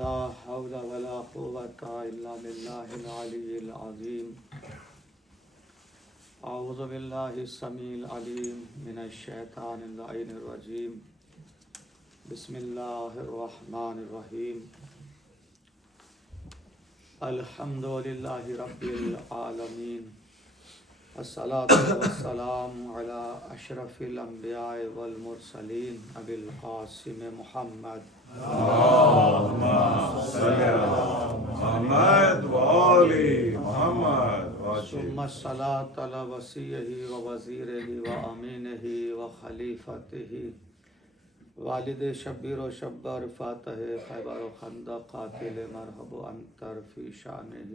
لا حول ولا قوة إلا بالله العلي العظيم. أعوذ بالله السميع العليم من الشيطان اللعين الرجيم. بسم الله الرحمن الرحيم. الحمد لله رب العالمين. الصلاة والسلام على أشرف الأنبياء والمرسلين أبي القاسم محمد اللهم صل على محمد وآل محمد ثم الصلاة على وصيه ووزيره وأمينه وخليفته والد شبیر و شبر فاتح خیبر و خندق قاتل مرحب انتر فی شانہ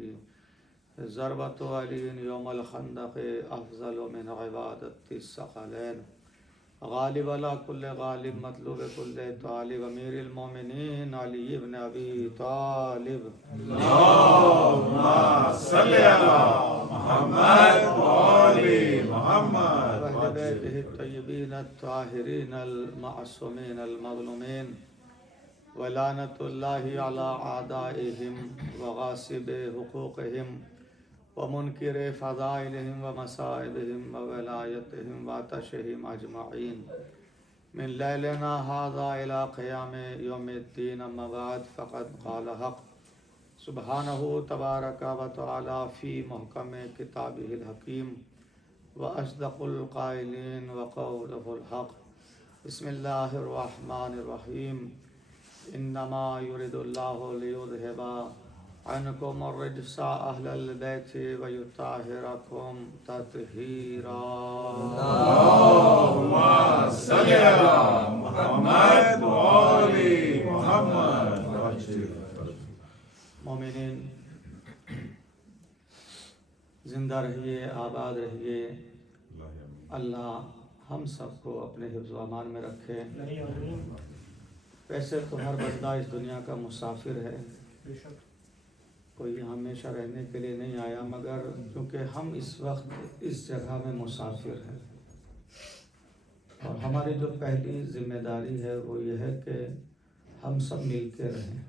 ضربت علی یوم الخندق افضل من عبادت الثقلین غالب علی کل غالب مطلوب کل طالب امیر المومنین علی ابن ابی طالب. اللهم صل على محمد وآل محمد وأهل بيته الطيبين الطاهرين المعصومين المظلومين ولعنة الله على أعدائهم وغاصب حقوقهم ومنكر فضائلهم ومصائبهم وولايتهم وعطشهم أجمعين من ليلنا هذا إلى قيام يوم الدين. أما بعد فقد قال حق سبحانه تبارك وتعالى في محكم كتابه الحكيم وأصدق القائلين وقوله الحق. بسم الله الرحمن الرحيم. إنما يريد الله ليذهب عنكم الرجس أهل البيت ويطهركم تطهيرا. اللهم صل على محمد وآل محمد. مومنین زندہ رہیے، آباد رہیے. اللہ ہم سب کو اپنے حفظ و امان میں رکھے. ویسے تو ہر بندہ اس دنیا کا مسافر ہے، کوئی ہمیشہ رہنے کے لیے نہیں آیا، مگر کیونکہ ہم اس وقت اس جگہ میں مسافر ہیں اور ہماری جو پہلی ذمہ داری ہے وہ یہ ہے کہ ہم سب مل کے رہیں.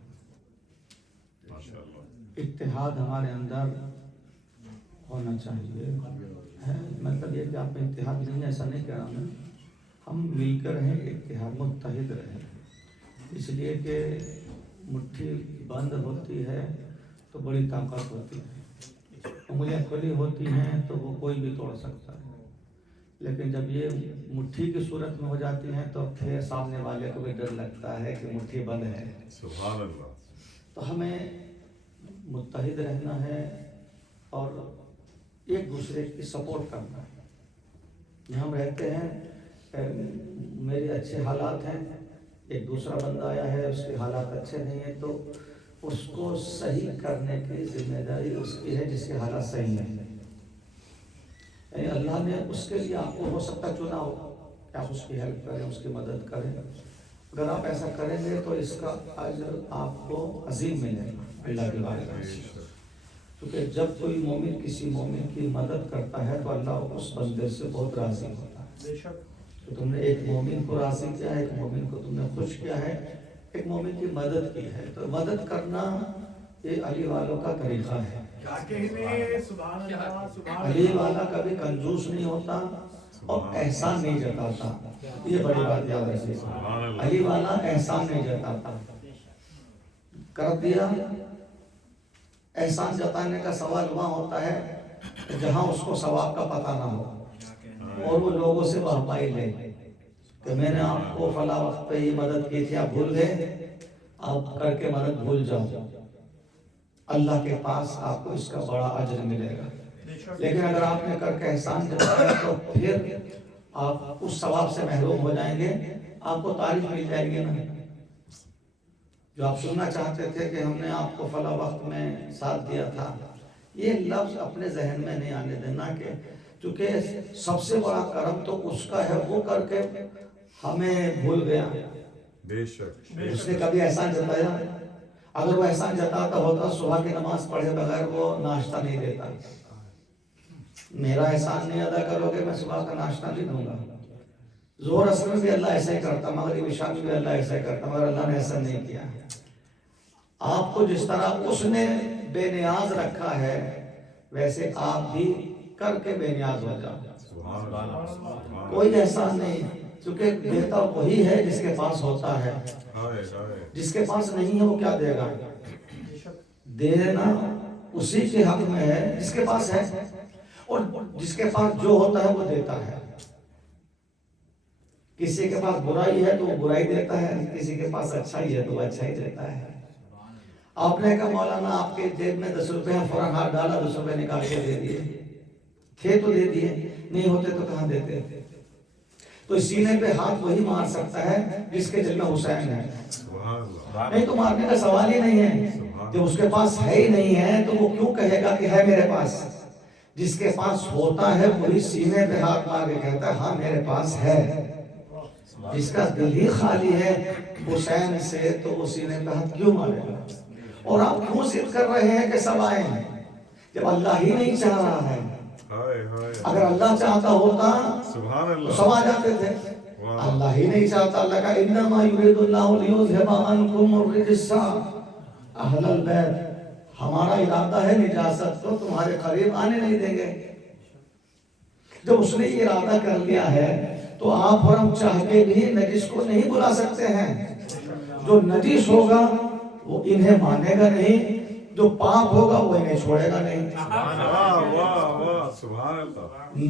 اتحاد ہمارے اندر ہونا چاہیے. مطلب یہ کہ آپ میں اتحاد نہیں، ایسا نہیں کہہ رہا میں. ہم مل کر رہیں، اتحاد متحد رہیں. اس لیے کہ مٹھی بند ہوتی ہے تو بڑی طاقت ہوتی ہے، انگلیاں کھلی ہوتی ہیں تو وہ کوئی بھی توڑ سکتا ہے. لیکن جب یہ مٹھی کی صورت میں ہو جاتی ہیں تو پھر سامنے والے کو بھی ڈر لگتا ہے کہ مٹھی بند ہے. سبحان اللہ. تو ہمیں متحد رہنا ہے اور ایک دوسرے کی سپورٹ کرنا ہے. یہاں ہم رہتے ہیں، میرے اچھے حالات ہیں، ایک دوسرا بندہ آیا ہے اس کے حالات اچھے نہیں ہیں، تو اس کو صحیح کرنے کی ذمہ داری اس کی ہے جس کے حالات صحیح ہیں. یعنی اللہ نے اس کے لیے آپ کو ہو سکتا چنا ہو کہ آپ اس کی ہیلپ کریں، اس کی مدد کریں. اگر آپ ایسا کریں گے تو اس کا اجر آپ کو عظیم ملے گا اللہ کے بارے. کیونکہ جب کوئی مومن کسی مومن کی مدد کرتا ہے تو اللہ اس بندے سے بہت راضی ہوتا ہے. تو تم نے ایک مومن کو راضی کیا ہے، ایک مومن کو تم نے خوش کیا ہے، ایک مومن کی مدد کی ہے. تو مدد کرنا یہ علی والوں کا طریقہ ہے. علی والا کبھی کنجوس نہیں ہوتا اور احسان نہیں جتاتا. یہ بڑی بات یاد رکھیے. علی والا احسان نہیں جتاتا. کر دیا. احسان جتانے کا سوال وہاں ہوتا ہے جہاں اس کو ثواب کا پتہ نہ ہو اور وہ لوگوں سے بھرپائی لے کہ میں نے آپ کو فلاں وقت پہ یہ مدد کی تھی، آپ بھول گئے، آپ کر کے مدد بھول جاؤ. اللہ کے پاس آپ کو اس کا بڑا اجر ملے گا. لیکن اگر آپ نے کر کے احسان جتایا تو پھر آپ اس ثواب سے محروم ہو جائیں گے. آپ کو تعریف مل جائے گی نا، جو آپ سننا چاہتے تھے کہ ہم نے آپ کو فلاں وقت میں ساتھ دیا تھا. یہ لفظ اپنے ذہن میں نہیں آنے دینا کہ چونکہ سب سے بڑا کرم تو اس کا ہے، وہ کر کے ہمیں بھول گیا. بے شک اس نے کبھی احسان جتایا؟ اگر وہ احسان جتاتا ہوتا صبح کی نماز پڑھے بغیر وہ ناشتہ نہیں دیتا. میرا احسان نہیں ادا کرو گے میں صبح کا ناشتہ نہیں دوں گا. ظہر اثر میں بھی اللہ ایسا ہی کرتا، مغرب عشاء میں بھی اللہ ایسا ہی کرتا، مگر اللہ نے ایسا نہیں کیا. آپ کو جس طرح اس نے بے نیاز رکھا ہے ویسے آپ بھی کر کے بے نیاز ہو جاؤ. سبحان اللہ. کوئی احسان نہیں، کیونکہ دیتا وہی ہے جس کے پاس ہوتا ہے. ہائے ہائے. جس کے پاس نہیں ہے وہ کیا دے گا؟ دینا اسی کے حق میں ہے جس کے پاس ہے، اور جس کے پاس جو ہوتا ہے وہ دیتا ہے. کسی کے پاس برائی ہے تو وہ برائی دیتا ہے، کسی کے پاس اچھائی ہے تو وہ اچھائی دیتا ہے. آپ نے کہا مولانا آپ کے جیب میں 10 روپے فوراً ہاتھ ڈالا 10 روپے نکال کے دے دیے، تھے تو دے دیے، نہیں ہوتے تو کہاں دیتے؟ تو سینے پہ ہاتھ وہی مار سکتا ہے جس کے دل میں حسین ہے. نہیں تو مارنے کا سوال ہی نہیں ہے. جب اس کے پاس ہے ہی نہیں ہے تو وہ کیوں کہے گا کہ ہے میرے پاس؟ جس کے پاس ہوتا ہے وہی سینے پہ ہاتھ مار کے کہتا ہے ہاں میرے پاس ہے. جس کا دل ہی خالی ہے حسین سے تو وہ سینے پہ ہاتھ کیوں مارے گا؟ اور آپ کیوں ضد کر رہے ہیں کہ سب آئیں جب اللہ ہی نہیں چاہ رہا ہے؟ اگر اللہ چاہتا ہوتا تو سب آ جاتے تھے. اللہ ہی نہیں چاہتا. اللہ کا انما یرید اللہ لیذھب عنکم الرجس اہل البیت، ہمارا ارادہ ہے نجاست کو تمہارے قریب آنے نہیں دیں گے. جب اس نے یہ ارادہ کر لیا ہے تو آپ اور ہم چاہ کے بھی نجس کو نہیں بلا سکتے ہیں. جو نجس ہوگا وہ انہیں مانے گا نہیں، جو پاک ہوگا وہ انہیں چھوڑے گا نہیں.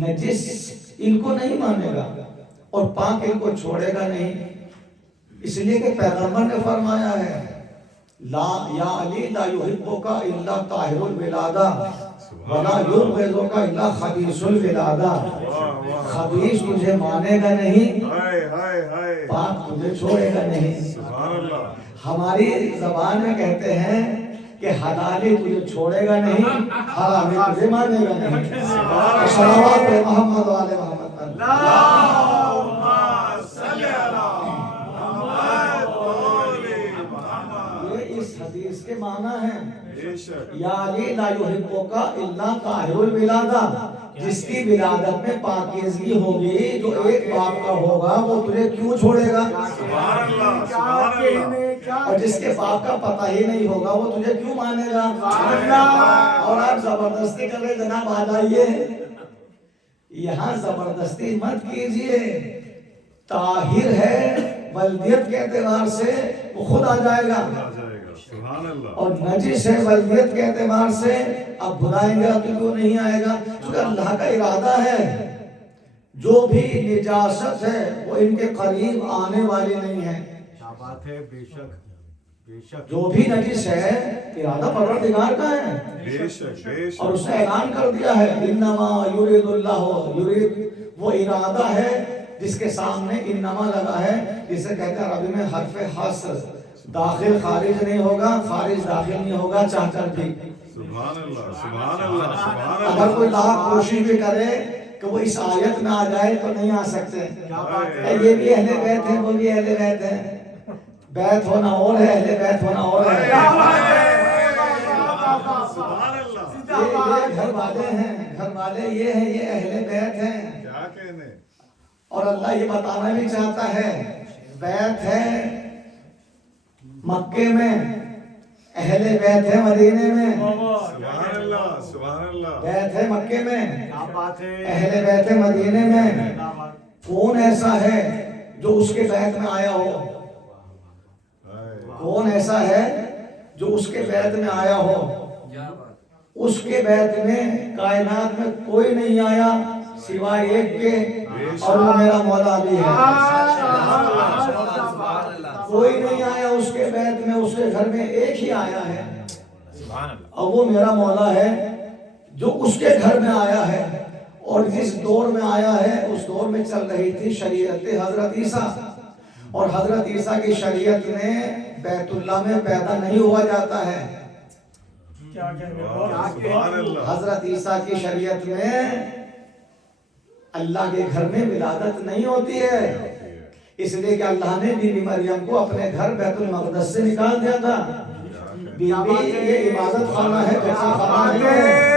نجس ان کو نہیں مانے گا اور پاک ان کو چھوڑے گا نہیں. اس لیے کہ پیغمبر نے فرمایا ہے لا یا علی لا یحبک الا طاہر الولادہ ولا یبغضک الا خبیث الولادہ. خبیث تجھے مانے گا نہیں، پاک تجھے چھوڑے گا نہیں. ہماری زبان میں کہتے ہیں کہ حلالی تجھے چھوڑے گا نہیں، حرامی تجھے مانے گا نہیں. صلوات محمد و آل محمد. اللہم صلی علی محمد و آل محمد. یہ اس حدیث کے معنی ہیں. یا علی لا یحبک الا طاہر الولادہ، جس کی ولادت میں پاکیزگی ہوگی، جو ایک باپ کا ہوگا وہ تجھے کیوں چھوڑے گا؟ اور جس کے باپ کا پتہ ہی نہیں ہوگا وہ تجھے کیوں مانے گا؟ اور آپ زبردستی کر رہے جناب آ جائیے یہاں، زبردستی مت کیجئے. طاہر ہے ولدیت کے اعتبار سے وہ خود آ جائے گا، اور نجس ہے ولدیت کے اعتبار سے اب بلائیں گے تو کیوں نہیں آئے گا؟ کیونکہ اللہ کا ارادہ ہے جو بھی نجاست ہے وہ ان کے قریب آنے والی نہیں ہے. جو بھی نجس ہے ارادہ پروردگار کا ہے، اور اس نے اعلان کر دیا ہے انما یرید اللہ، یرید وہ ارادہ ہے جس کے سامنے انما لگا ہے، جسے کہتے ہیں عربی میں حرف حصر. داخل خارج نہیں ہوگا، خارج داخل نہیں ہوگا چاہ کر بھی. سبحان اللہ سبحان اللہ سبحان اللہ. اگر کوئی لاکھ کوشش بھی کرے کہ وہ اس آیت میں آ جائے تو نہیں آ سکتے. یہ بھی اہل بیت ہیں، وہ بھی اہل بیت ہیں. بیت ہونا اور ہے، اہل بیت ہونا اور ہے. یہ گھر والے ہیں، گھر والے یہ ہیں، یہ اہل بیت ہیں. کیا کہنے. اور اللہ یہ بتانا بھی چاہتا ہے بیت ہے مکے میں، اہل بیت ہے مدینے میں. سبحان اللہ سبحان اللہ. بیت ہے مکے میں، اہل بیت ہے مدینے میں. کون ایسا ہے جو اس کے بیت میں آیا ہو؟ کون ایسا ہے جو اس کے بیت میں آیا ہو؟ اس کے بیت میں کائنات میں کوئی نہیں آیا سوائے ایک کے، اور وہ میرا مولا بھی ہے. کوئی نہیں آیا اس کے بیت میں، اس کے گھر میں ایک ہی آیا ہے، اور وہ میرا مولا ہے جو اس کے گھر میں آیا ہے. اور جس دور میں آیا ہے اس دور میں چل رہی تھی شریعت حضرت عیسیٰ، اور حضرت عیسیٰ کی شریعت میں بیت اللہ میں پیدا نہیں ہوا جاتا ہے. حضرت عیسیٰ کی شریعت میں اللہ کے گھر میں ولادت نہیں ہوتی ہے، اس لیے کہ اللہ نے بی بی مریم کو اپنے گھر بیت المقدس سے نکال دیا تھا. بی بی یہ عبادت خانہ ہے، بیت خانہ ہے.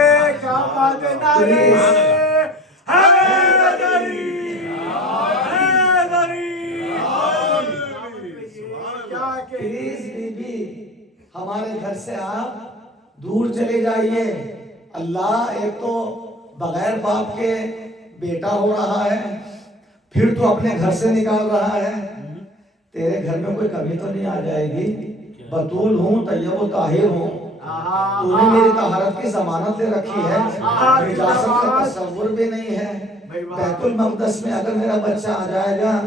پلیز بی بی ہم ہمارے گھر سے آپ دور چلے جائیے. اللہ ایک تو بغیر باپ کے بیٹا ہو رہا ہے, پھر تو اپنے گھر سے نکال رہا ہے. تیرے گھر میں کوئی کمی تو نہیں آ جائے گی؟ بطول ہوں, طیب و طاہر ہوں, تو نے میری طہارت کی ضمانت لے رکھی ہے, نجاست کا تصور بھی نہیں ہے. بیت المقدس میں اگر میرا بچہ آ جائے گا,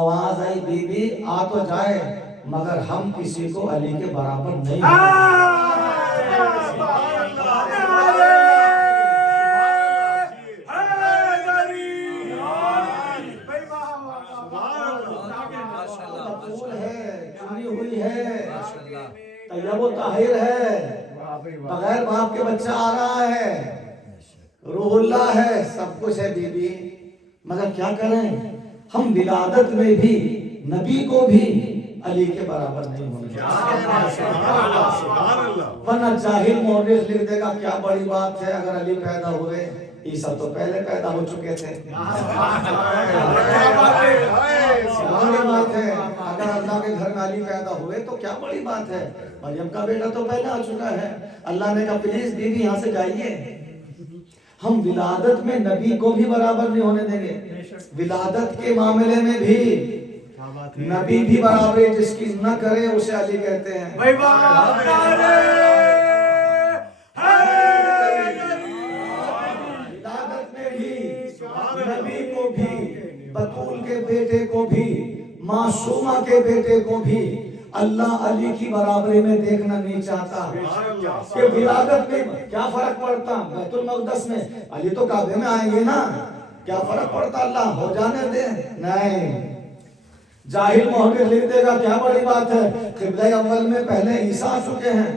آواز آئی بی بی آ تو جائے, مگر ہم کسی کو علی کے برابر نہیں ہوئی ہے, طیب و طاہر ہے, بغیر باپ کے بچہ آ رہا ہے, روح اللہ ہے, سب کچھ ہے بی بی. مگر کیا کریں, ہم ولادت میں بھی نبی کو بھی علی کے برابر نہیں ہونے. ورنہ جاہل مورخ لکھ دے گا کیا بڑی بات ہے اگر علی پیدا ہوئے, عیسیٰ تو پہلے پیدا ہو چکے تھے. بڑی بات ہے اگر اللہ کے گھر میں علی پیدا ہوئے تو کیا بڑی بات ہے, مریم کا بیٹا تو پہلے آ چکا ہے. اللہ نے کہا پلیز بی بی یہاں سے جائیے, ہم ولادت میں نبی کو بھی برابر نہیں ہونے دیں گے. ولادت کے معاملے میں بھی نبی بھی برابر ہے, جس کی نہ کرے اسے علی کہتے ہیں. ولادت میں بھی نبی کو بھی, بطول کے بیٹے کو بھی, معصومہ کے بیٹے کو بھی اللہ علی کی برابری میں دیکھنا نہیں چاہتا. کہ ولادت میں کیا فرق پڑتا, بیت المقدس میں علی تو کعبے میں آئیں گے نا, کیا فرق پڑتا, اللہ ہو جانے دے. نہیں, جاہل مورخ لکھ دے گا کیا بڑی بات ہے, قبلہ اول میں پہلے عیسیٰ آ چکے ہیں.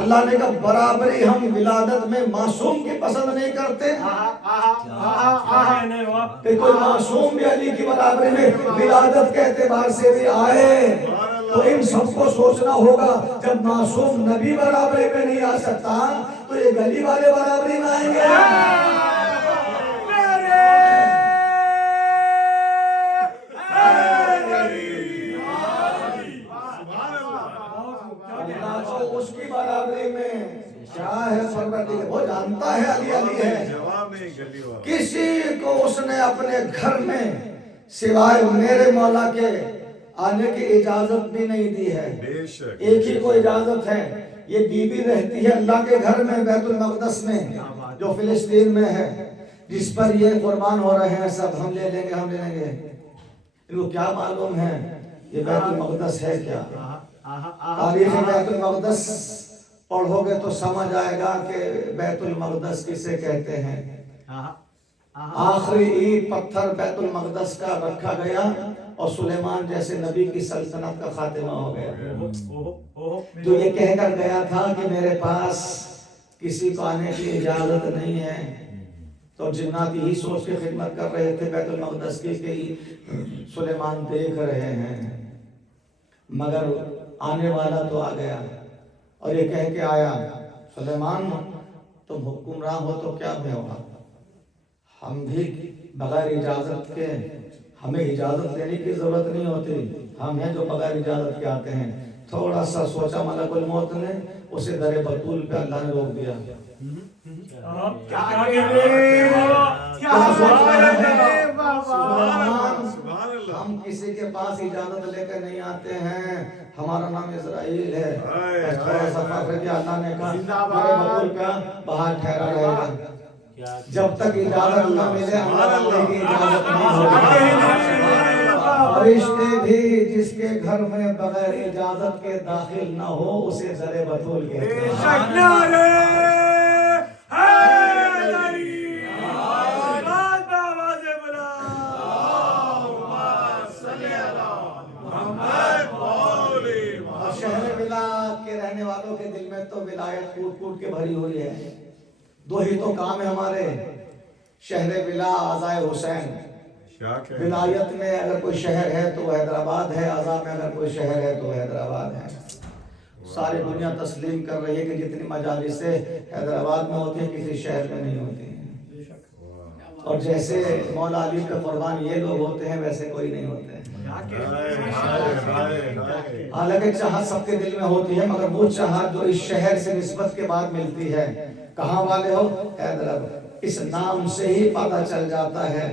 اللہ نے کہا برابری ہم ولادت میں معصوم کی پسند نہیں کرتے. کہ کوئی معصوم بھی علی کی برابری میں ولادت کے اعتبار سے بھی آئے, تو ان سب کو سوچنا ہوگا جب معصوم نبی برابری میں نہیں آ سکتا تو یہ گلی والے برابری میں آئیں گے. اس کی برابری میں کیا ہے فرماتے ہیں, وہ جانتا ہے علی علی ہے. کسی کو اس نے اپنے گھر میں سوائے میرے مولا کے آنے کی اجازت بھی نہیں دی ہے. ایک ہی کو اجازت ہے, یہ بی بی رہتی ہے اللہ کے گھر میں بیت المقدس میں جو فلسطین میں ہے, جس پر یہ قربان ہو رہے ہیں سب. ہم لے لیں گے, ہم لے لیں گے. ان کو کیا معلوم ہے یہ بیت المقدس ہے کیا. تاریخ بیت المقدس پڑھو گے تو سمجھ آئے گا کہ بیت المقدس کسے کہتے ہیں. آخری اینٹ پتھر بیت المقدس کا رکھا گیا اور سلیمان جیسے نبی کی سلطنت کا خاتمہ ہو گیا. جو یہ کہہ کر گیا تھا کہ میرے پاس کسی کو آنے کی اجازت نہیں ہے, تو جنات یہی سوچ کے خدمت کر رہے تھے بیت المقدس کی کہ سلیمان دیکھ رہے ہیں, مگر آنے والا تو آ گیا اور یہ کہہ کے آیا سلیمان تم حکمراں ہو تو کیا میں ہوگا, ہم بھی بغیر اجازت کے, ہمیں اجازت لینے کی ضرورت نہیں ہوتی, ہم ہیں جو بغیر اجازت کے آتے ہیں. تھوڑا سا سوچا ملک الموت نے, اسے در بطول پہ اللہ نے روک دیا. ہم کسی کے پاس اجازت لے کر نہیں آتے ہیں, ہمارا نام اسرائیل ہے. تھوڑا سا فخر کیا, اللہ نے کہا میرے بطول پہ باہر ٹھہرا رہے گا, جب تک اجازت نہ ملے اللہ کی اجازت نہیں ہوگی. فرشتے بھی جس کے گھر میں بغیر اجازت کے داخل نہ ہو اسے در بطول کہتے ہیں. شہر ولایت کے رہنے والوں کے دل میں تو ولایت کوٹ کوٹ کے بھری ہوئی ہے. دو ہی تو کام ہے ہمارے, شہر ولا آزائے حسین. ولایت میں اگر کوئی شہر ہے تو حیدرآباد ہے, آزا میں اگر کوئی شہر ہے تو حیدرآباد ہے. ساری دنیا تسلیم کر رہی ہے کہ جتنی مجالسیں حیدرآباد میں ہوتی ہیں کسی شہر میں نہیں ہوتی ہیں. اور جیسے مولا علی کے قربان یہ لوگ ہوتے ہیں ویسے کوئی نہیں ہوتے ہیں. حالانکہ چاہت سب کے دل میں ہوتی ہے مگر وہ چاہت جو اس شہر سے نسبت کے بعد ملتی ہے. کہاں والے ہو؟ حیدرآباد. اس نام سے ہی پتہ چل جاتا ہے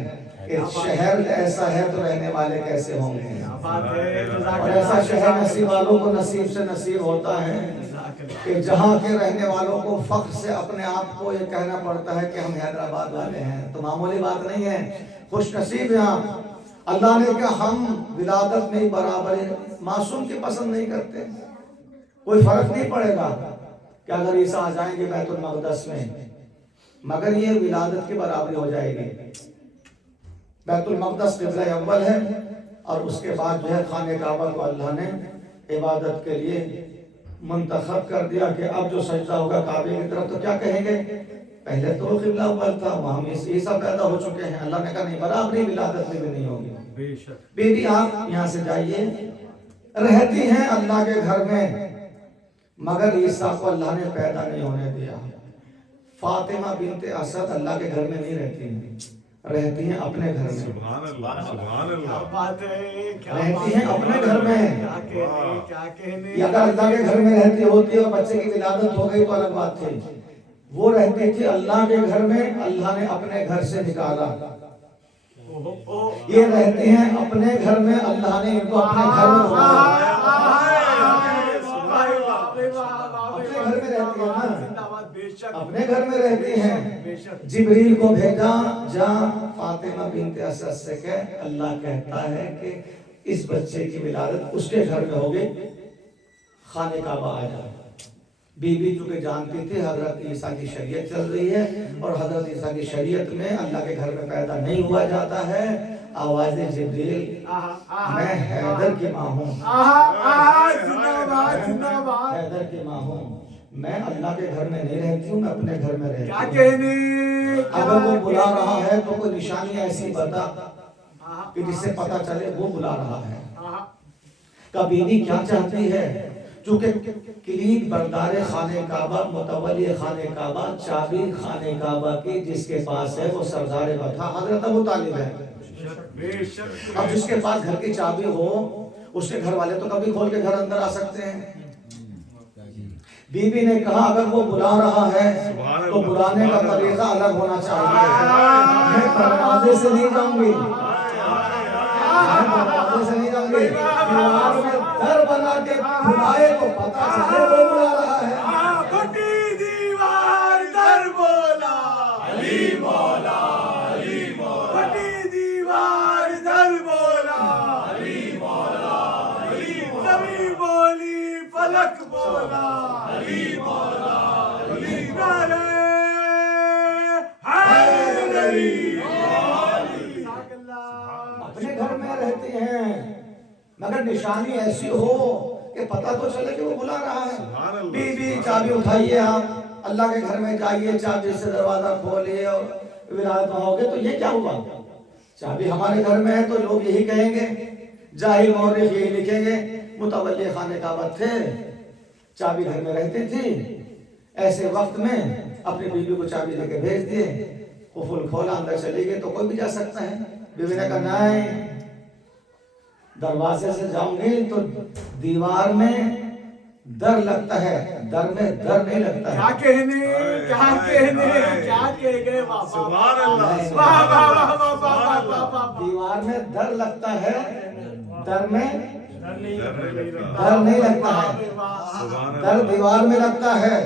کہ شہر ایسا ہے تو رہنے والے کیسے ہوں گے. اور ایسا شہر نصیب والوں کو نصیب سے نصیب ہوتا ہے کہ جہاں کے رہنے والوں کو فخر سے اپنے آپ کو یہ کہنا پڑتا ہے کہ ہم حیدرآباد والے ہیں. تو معمولی بات نہیں ہے. خوش نصیب ہیں آپ. اللہ نے کہا ہم ولادت میں برابر معصوم کی پسند نہیں کرتے. کوئی فرق نہیں پڑے گا کہ اگر عیسیٰ آ جائیں گے بیت المقدس میں مگر یہ ولادت کی برابری ہو جائے گی. بیت المقدس قبلہ اول ہے اور اس کے بعد جو ہے خانہ کعبہ کو اللہ نے عبادت کے لیے منتخب کر دیا کہ اب جو سجدہ ہوگا کعبے کی طرف تو کیا کہیں گے؟ پہلے تو قبلہ اول تھا وہاں عیسیٰ پیدا ہو چکے ہیں. اللہ نے کہا نہیں برابری ولادت میں بھی نہیں ہوگی. بی بی آپ یہاں سے جائیے. رہتی ہیں اللہ کے گھر میں مگر عیسیٰ کو اللہ نے پیدا نہیں ہونے دیا. فاطمہ بنت اسد اللہ کے گھر میں نہیں رہتی ہیں. رہتی ہیں اپنے گھر میں. سبحان اللہ سبحان اللہ. رہتی ہیں اپنے گھر میں. یہ اگر اللہ کے گھر میں رہتی ہوتی اور بچے کی ولادت ہو گئی تو الگ بات تھی. وہ رہتی تھی اللہ کے گھر میں. اللہ نے اپنے گھر سے نکالا. یہ رہتی ہیں اپنے گھر میں. اللہ نے ان کو اپنے گھر میں بلایا. اپنے گھر میں رہتی ہیں. جبریل کو بھیجا جا فاطمہ بنت اسد سے کہ اللہ کہتا ہے کہ اس بچے کی ولادت اس کے گھر میں ہوگی. خانہ کعبہ آ جائے. بی بی چونکہ جانتی تھی حضرت عیسیٰ کی شریعت چل رہی ہے اور حضرت عیسیٰ کی شریعت میں اللہ کے گھر میں پیدا نہیں ہوا جاتا ہے. آواز جبریل میں حیدر کی ماں ہوں. حیدر کی ماں ہوں. میں اللہ کے گھر میں نہیں رہتی ہوں. میں اپنے گھر میں رہتی ہوں. اگر وہ بلا رہا ہے تو کوئی نشانی ایسی بتا کہ جس سے پتا چلے وہ بلا رہا ہے. کبھی بھی کیا چاہتی ہے چونکہ کلید بردار خانہ کعبہ متولی خانہ کعبہ چابی خانہ کعبہ کی جس کے پاس ہے وہ سردار وطا حضرت ابو طالب ہے. اب جس کے پاس گھر کی چابی ہو اس کے گھر والے تو کبھی کھول کے گھر اندر آ سکتے ہیں. بی بی نے کہا اگر وہ بلا رہا ہے تو بلانے کا طریقہ الگ ہونا چاہیے. میں دروازے سے نہیں جاؤں گی. میں دروازے سے نہیں جاؤں گی. دیوار میں در بنا کے بلائے تو پتا چلے وہ بلا رہا ہے. پھٹی دیوار در بولا علی مولا علی مولا. پھٹی دیوار در بولا علی مولا علی مولا. زمین بولی فلک بولا علی مولا علی مولا. حیدری اپنے گھر میں رہتی ہیں مگر نشانی ایسی ہو کہ پتہ تو چلے کہ وہ بلا رہا ہے. بی بی چابی اٹھائیے آپ اللہ کے گھر میں جائیے. چابی سے دروازہ کھولیے اور ولادت ہو گئے تو یہ کیا ہوا؟ چابی ہمارے گھر میں ہے تو لوگ یہی کہیں گے. جاہل مورخ یہی لکھیں گے متولی خانہ کعبہ تھے چابی گھر میں رہتی تھی. ایسے وقت میں اپنی بیوی کو چابی دے کے بھیج دیے. قفل کھولا اندر چلی گئی تو کوئی بھی جا سکتا ہے. بیوی نے کہا نہیں دروازے سے جاؤں گی تو دیوار میں در لگتا ہے. در میں در نہیں لگتا ہے. کیا کہنے کیا کہنے کیا کہہ گئے. سبحان اللہ دیوار میں در لگتا ہے در میں در نہیں لگتا ہے. در دیوار میں لگتا ہے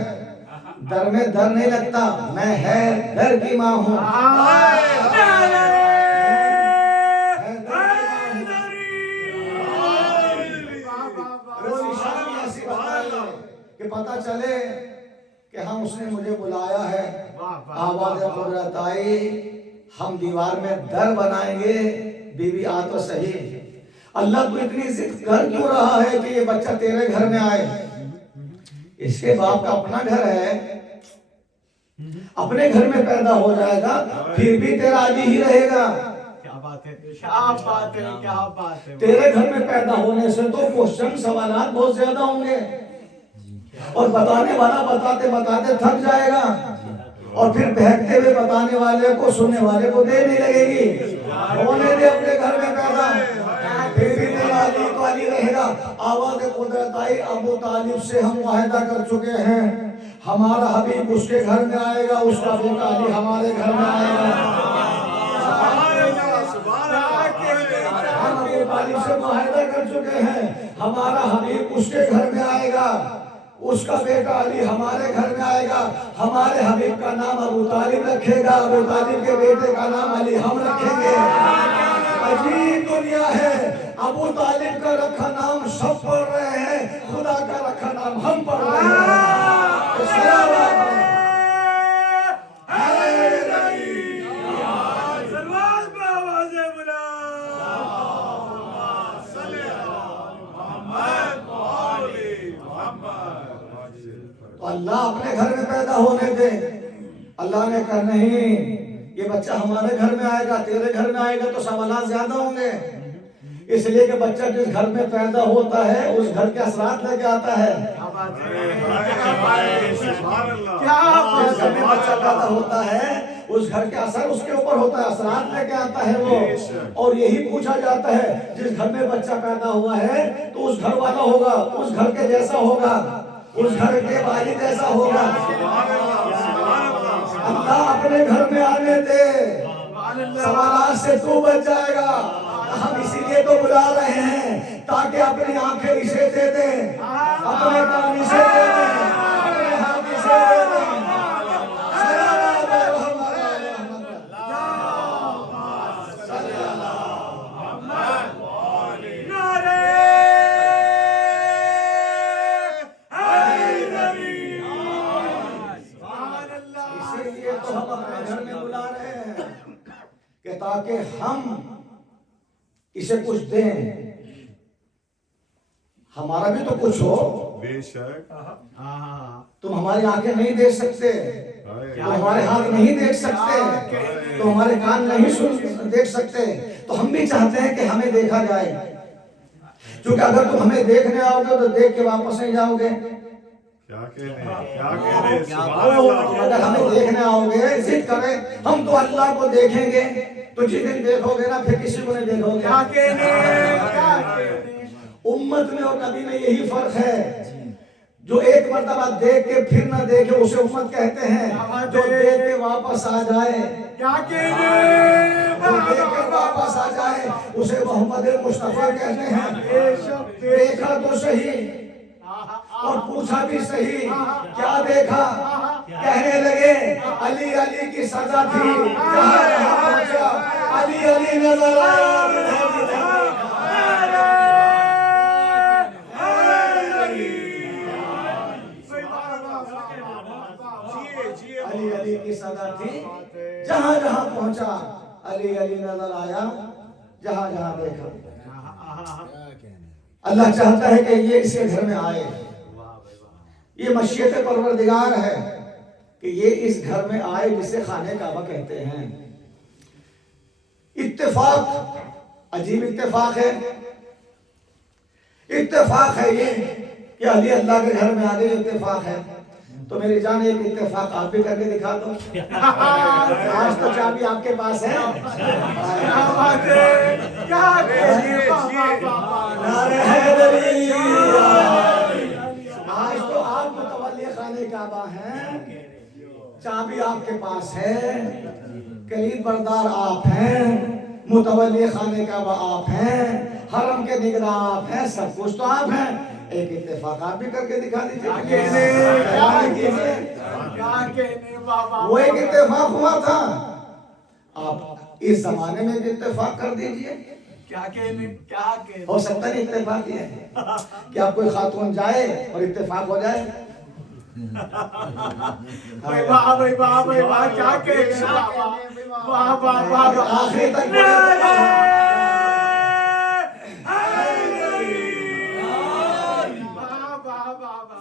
در میں در نہیں لگتا. میں ہے در کی ماں ہوں. کہ پتا چلے کہ ہم اس نے مجھے بلایا ہے. آواز قدرت آئی ہم دیوار میں در بنائیں گے. بی بی آ تو صحیح. اللہ تو اتنی ضد کر کیوں رہا ہے کہ یہ بچہ تیرے گھر میں آئے؟ اس کے باپ کا اپنا گھر ہے. اپنے گھر میں پیدا ہو جائے گا پھر بھی تیرا علی ہی رہے گا. کیا بات ہے کیا بات ہے کیا بات ہے. تیرے گھر میں پیدا ہونے سے تو کوشچن سوالات بہت زیادہ ہوں گے اور بتانے والا بتاتے بتاتے تھک جائے گا. اور پھر بہکتے ہوئے بتانے والے کو سننے والے کو دے نہیں لگے گی. ہونے دے اپنے گھر میں پیدا, پھر بھی تیرا علی تو علی رہے گا. آواز قدرت آئی, ابو طالب سے ہم معاہدہ کر چکے ہیں, ہمارا حبیب اس کے گھر میں آئے گا, اس کا بیٹا علی ہمارے گھر میں آئے گا. ہم ابو طالب سے معاہدہ کر چکے ہیں, ہمارا حبیب اس کے گھر میں آئے گا, اس کا بیٹا علی ہمارے گھر میں آئے گا. ہمارے حبیب کا نام ابو طالب رکھے گا, ابو طالب کے بیٹے کا نام علی ہم رکھیں گے. عجیب دنیا ہے, ابو طالب کا رکھا نام سب پڑھ رہے ہیں, خدا کا رکھا نام ہم پڑھ رہے ہیں. تو اللہ اپنے گھر میں پیدا ہونے دے. اللہ نے کہا نہیں, یہ بچہ ہمارے گھر میں آئے گا, تیرے گھر میں آئے گا تو سوالات زیادہ ہوں گے. اس لیے کہ بچہ جس گھر میں پیدا ہوتا ہے اس گھر کے اثرات لے کے آتا ہے. جس گھر میں بچہ پیدا ہوتا ہے اس گھر کے اثر اس کے اوپر ہوتا ہے, اثرات لے کے آتا ہے وہ. اور یہی پوچھا جاتا ہے, جس گھر میں بچہ پیدا ہوا ہے تو اس گھر والا ہوگا, اس گھر کے جیسا ہوگا, اس گھر کے والد جیسا ہوگا. اللہ اپنے گھر میں آنے دے, سوالات سے تو بچ جائے گا. ہم اسی لیے تو بلا رہے ہیں تاکہ اپنی آنکھیں اسے دے دیں, اپنے کان اسے دے دیں, اپنے ہاتھ اسے دے دیں. تاکہ ہم اسے کچھ دیں, ہمارا بھی تو کچھ ہو. بے شک. تم ہماری آنکھیں نہیں دیکھ سکتے, تم ہمارے ہاتھ نہیں دیکھ سکتے, تو ہمارے کان نہیں دیکھ سکتے, تو ہم بھی چاہتے ہیں کہ ہمیں دیکھا جائے. کیونکہ اگر تم ہمیں دیکھنے آؤ گے تو دیکھ کے واپس نہیں جاؤ گے. اگر ہمیں دیکھنے آؤ گے, ضد کریں ہم تو اللہ کو دیکھیں گے, تو جس دن دیکھو گے نا پھر کسی کو نہیں دیکھو گے. امت میں اور نبی میں یہی فرق ہے, جو ایک مرتبہ دیکھ کے پھر نہ دیکھے اسے امت کہتے ہیں, جو دیکھ کے واپس آ جائے, جو دیکھ کے واپس آ جائے اسے محمد مصطفیٰ کہتے ہیں. دیکھا تو صحیح اور پوچھا بھی صحیح, کیا دیکھا, کہنے لگے علی علی کی سزا تھی, جہاں جہاں پہنچا علی علی نظر آیا. علی علی کی سزا تھی, جہاں جہاں پہنچا علی علی نظر آیا, جہاں جہاں دیکھا. اللہ چاہتا ہے کہ یہ اس کے گھر میں آئے. یہ مشیت پروردگار ہے کہ یہ اس گھر میں آئے جسے خانہ کعبہ کہتے ہیں. اتفاق, عجیب اتفاق ہے. اتفاق ہے یہ کہ علی اللہ کے گھر میں آ گئے, اتفاق ہے. تو میری جان ایک اتفاق آپ بھی کر کے دکھا دو. آج تو چابی آپ کے پاس ہے. آج تو آپ متولی خانہ کعبہ ہیں, چابی آپ کے پاس ہے, کلید بردار آپ ہیں, متولی خانہ کعبہ آپ ہیں, حرم کے نگراں آپ ہیں, سب کچھ تو آپ ہیں. ایک اتفاق آپ بھی کر کے دکھا دیجیے. وہ ایک اتفاق ہوا تھا, آپ اس زمانے میں بھی اتفاق کر دیجیے. ہو سکتا ہے اتفاق یہ ہے کہ آپ کوئی خاتون جائے اور اتفاق ہو جائے. آخری تک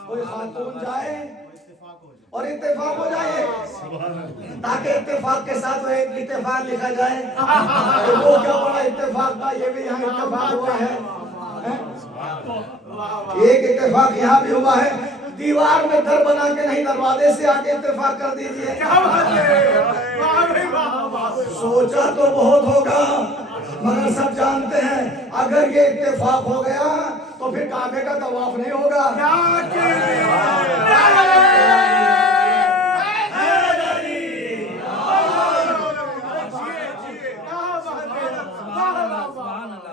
کوئی خاتون جائے اور اتفاق ہو جائے, تاکہ اتفاق کے ساتھ ایک اتفاق لکھا جائے. وہ کیا بڑا اتفاق تھا, یہ بھی یہاں اتفاق ہوا ہے. ایک اتفاق یہاں بھی ہوا ہے, دیوار میں در بنا کے نہیں, دروازے سے آگے اتفاق کر دیجئے. کیا بات ہے, واہ بھائی واہ. سوچا تو بہت ہوگا مگر سب جانتے ہیں اگر یہ اتفاق ہو گیا تو پھر کعبے کا طواف نہیں ہوگا. کیا کہنے,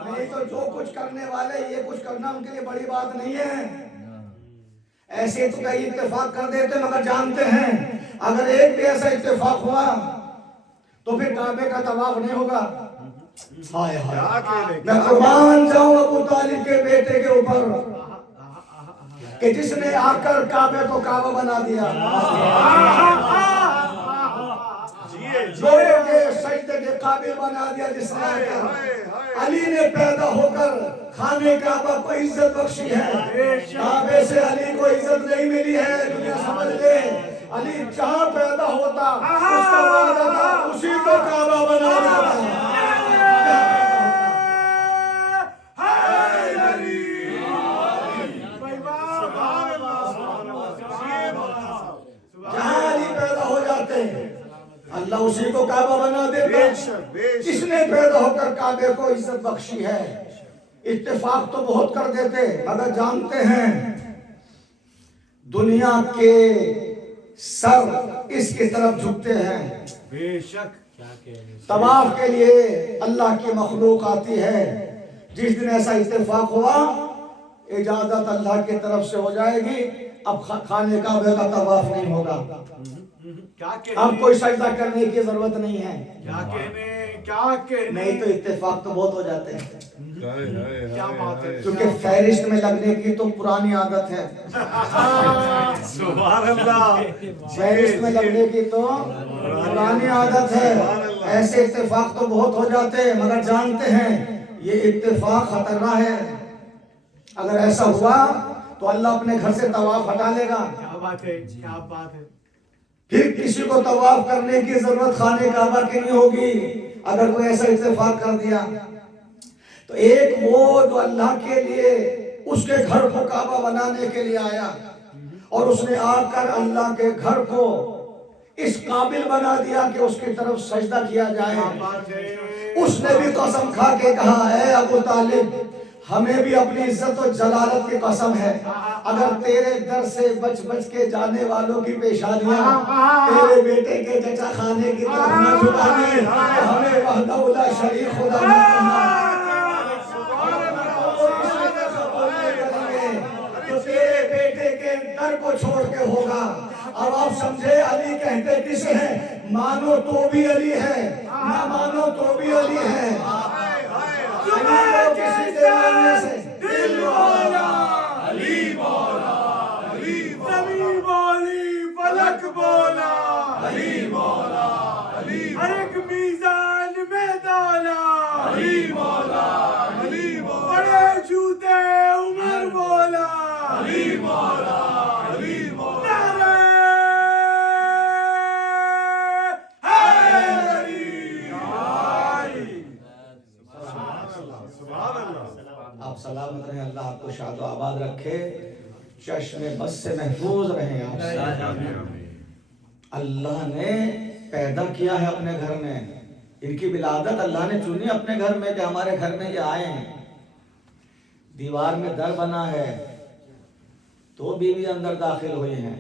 نہیں تو جو کچھ کرنے والے یہ کچھ کرنا ان کے لیے بڑی بات نہیں ہے. ایسے تو کئی اتفاق کر دیتے مگر جانتے ہیں اگر ایک بھی ایسا اتفاق ہوا تو پھر کعبے کا طواف نہیں ہوگا. ہائے ہائے, میں قربان جاؤں ابو طالب کے بیٹے کے اوپر کہ جس نے آ کر کعبے کو کعبہ بنا دیا, لوگوں کے سجدے کے قابل بنا دیا, جس نے آ کر علی نے پیدا ہو کر خانے کعبہ کو عزت بخشی ہے. کعبے سے علی کو عزت نہیں ملی ہے, دنیا سمجھ لے. علی جہاں پیدا ہوتا اس کا وعدہ تھا اسی کو کعبہ بنا دیتا. جہاں علی پیدا ہو جاتے اللہ اسی کو کعبہ بنا دیتا. جس نے پیدا ہو کر کعبے کو عزت بخشی ہے. اتفاق تو بہت کر دیتے مگر جانتے ہیں دنیا کے سر اس کی طرف جھکتے ہیں. بے شک طواف کے لیے اللہ کی مخلوق آتی ہے. جس دن ایسا اتفاق ہوا اجازت اللہ کی طرف سے ہو جائے گی, اب خانے کعبے کا طواف نہیں ہوگا. اب کوئی سجدہ کرنے کی ضرورت نہیں ہے. کیا کہنے, نہیں تو اتفاق تو بہت ہو جاتے ہیں کیا بات ہے. کیونکہ فہرست میں لگنے کی تو پرانی عادت ہے. سبحان اللہ, فہرست میں لگنے کی تو پرانی عادت ہے. ایسے اتفاق تو بہت ہو جاتے ہیں مگر جانتے ہیں یہ اتفاق خطرناک ہے. اگر ایسا ہوا تو اللہ اپنے گھر سے طواف ہٹا لے گا. کیا بات ہے, کیا بات ہے. پھر کسی کو طواف کرنے کی ضرورت خانے کعبہ کی نہیں ہوگی اگر کوئی ایسا اتفاق کر دیا. تو ایک وہ جو اللہ کے لیے اس کے گھر کو کعبہ بنانے کے لیے آیا اور اس نے آ کر اللہ کے گھر کو اس قابل بنا دیا کہ اس کی طرف سجدہ کیا جائے. اس نے بھی قسم کھا کے کہا اے ابو طالب ہمیں بھی اپنی عزت و جلالت کی قسم ہے اگر تیرے در سے بچ بچ کے جانے والوں کی پیشانیاں تیرے بیٹے کے چچا خانے کی طرف نہ جھکانی تو ہمیں وحدہ لا شریک خدا نے تو تیرے بیٹے کے در کو چھوڑ کے ہوگا. اب آپ سمجھے علی کہتے کس ہیں, مانو تو بھی علی ہے, نہ مانو تو بھی علی ہے. کسی کے ماننے سے دل والا علی مولا, علی زمین والی فلک بولا, علی مولا, علی ہر ایک میزان میں ڈالا, علی مولا, علی مولا, بڑے جوتے عمر بولا, علی مولا, علی مولا. آپ سلامت رہیں, اللہ آپ کو شاد و آباد رکھے, چشم بس سے محفوظ رہیں آپ. اللہ نے پیدا کیا ہے اپنے گھر میں, ان کی ولادت اللہ نے چنی اپنے گھر میں کہ ہمارے گھر میں یہ آئے ہیں. دیوار میں در بنا ہے تو بیوی اندر داخل ہوئی ہیں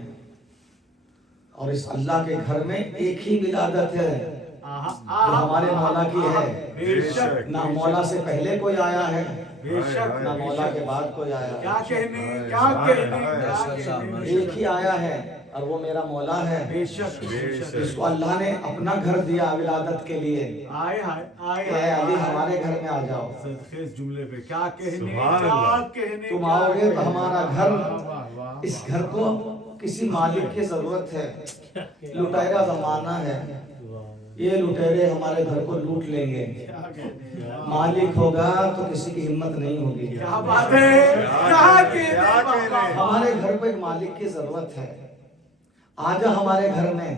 اور اس اللہ کے گھر میں ایک ہی ولادت ہے جو ہمارے مولا کی ہے. نہ مولا سے پہلے کوئی آیا ہے نہ مولا کے بعد کوئی آیا ہے. کیا کہنے, کیا کہنے, ایک ہی آیا ہے اور وہ میرا مولا ہے. اس کو اللہ نے اپنا گھر دیا ولادت کے لیے. اے علی ہمارے گھر میں آ جاؤ. اس جملے پہ کیا کہنے, کیا کہنے. تم آؤ گے تو ہمارا گھر, اس گھر کو کسی مالک کی ضرورت ہے. لٹیرا زمانہ ہے, یہ لٹیرے ہمارے گھر کو لوٹ لیں گے. مالک ہوگا تو کسی کی ہمت نہیں ہوگی. کیا بات ہے, کیا کہنے. ہمارے گھر کو ایک مالک کی ضرورت ہے. آجا ہمارے گھر میں,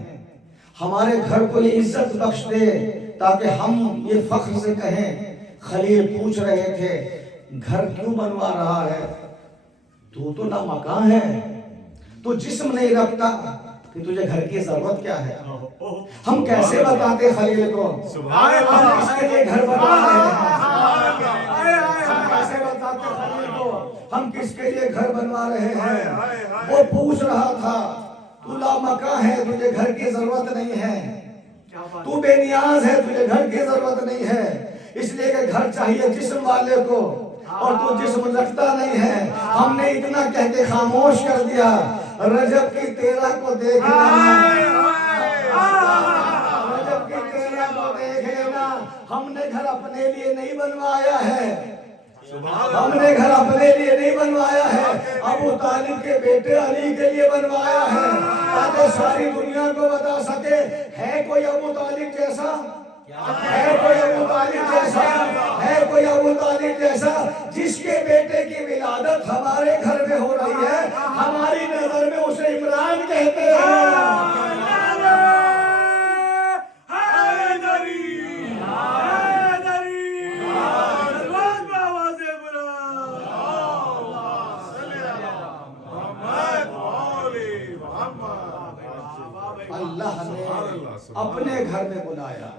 ہمارے گھر کو یہ عزت بخش دے تاکہ ہم یہ فخر سے کہیں. خلیل پوچھ رہے تھے گھر کیوں بنوا رہا ہے, تو لامکاں ہے, تو جسم نہیں رکھتا کہ تجھے گھر کی ضرورت کیا ہے؟ ہم کیسے بتاتے خلیل کو سبحان ہم اللہ کس کے لیے گھر بنا رہے ہیں؟ ہم کیسے بتاتے خلیل کو ہم کس کے لیے گھر بنوا رہے ہیں؟ وہ پوچھ رہا تھا تو لامکاں ہے، تجھے گھر کی ضرورت نہیں ہے، تو بے نیاز ہے، تجھے گھر کی ضرورت نہیں ہے، اس لیے کہ گھر چاہیے جسم والے کو، اور تو جسم رکھتا نہیں ہے۔ ہم نے اتنا کہہ کے خاموش کر دیا، رجب کی 13 کو دیکھ لینا، رجب کی 13 کو دیکھ لینا، ہم نے گھر اپنے لیے نہیں بنوایا ہے، ہم نے گھر اپنے لیے نہیں بنوایا ہے، ابو طالب کے بیٹے علی کے لیے بنوایا ہے، تاکہ ساری دنیا کو بتا سکے ہے کوئی ابو طالب جیسا، ہے کوئی ابو طالب جیسا، ہے کوئی ابو طالب جیسا جس کے بیٹے کی ولادت ہمارے گھر میں ہو رہی ہے، ہماری نظر میں اسے عمران کہتے ہیں۔ اللہ نے اپنے گھر میں بلایا،